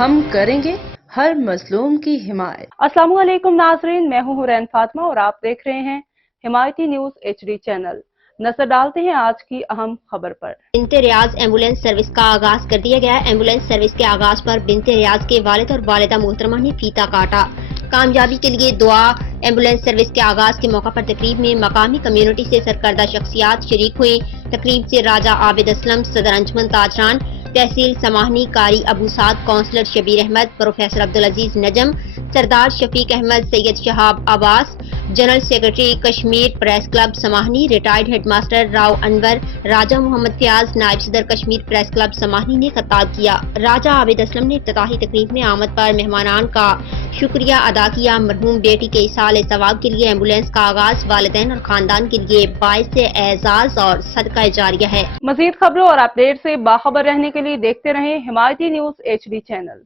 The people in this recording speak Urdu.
ہم کریں گے ہر مظلوم کی حمایت۔ السلام علیکم ناظرین، میں ہوں حورین فاطمہ اور آپ دیکھ رہے ہیں حمایتی نیوز HD چینل۔ نظر ڈالتے ہیں آج کی اہم خبر پر۔ بنت ریاض ایمبولینس سروس کا آغاز کر دیا گیا۔ ایمبولینس سروس کے آغاز پر بنت ریاض کے والد اور والدہ محترمہ نے فیتا کاٹا۔ کامیابی کے لیے دعا۔ ایمبولینس سروس کے آغاز کے موقع پر تقریب میں مقامی کمیونٹی سے سرکردہ شخصیات شریک ہوئے۔ تقریب سے راجہ عابد اسلم، صدر انجمن تاجران تحصیل سماہنی قاری Abu Saad, councillor Shabbir Ahmed, professor Abdul Aziz Najam, Sardar Shafiq Ahmed, Syed Shahab Abbas, general secretary Kashmir press club Samahni, retired head master Rao Anwar, Raja Muhammad Fayyaz, نائب صدر کشمیر پریس کلب سماہنی نے خطاب کیا۔ راجہ عابد اسلم نے افتتاحی تقریب میں آمد پر مہمانان کا شکریہ ادا کیا۔ مرحوم بیٹی کے ایصال ثواب کے لیے ایمبولینس کا آغاز والدین اور خاندان کے لیے باعث اعزاز اور صدقہ جاریہ ہے۔ مزید خبروں اور اپڈیٹ سے باخبر رہنے کے لیے دیکھتے رہیں حمایتی نیوز HD چینل۔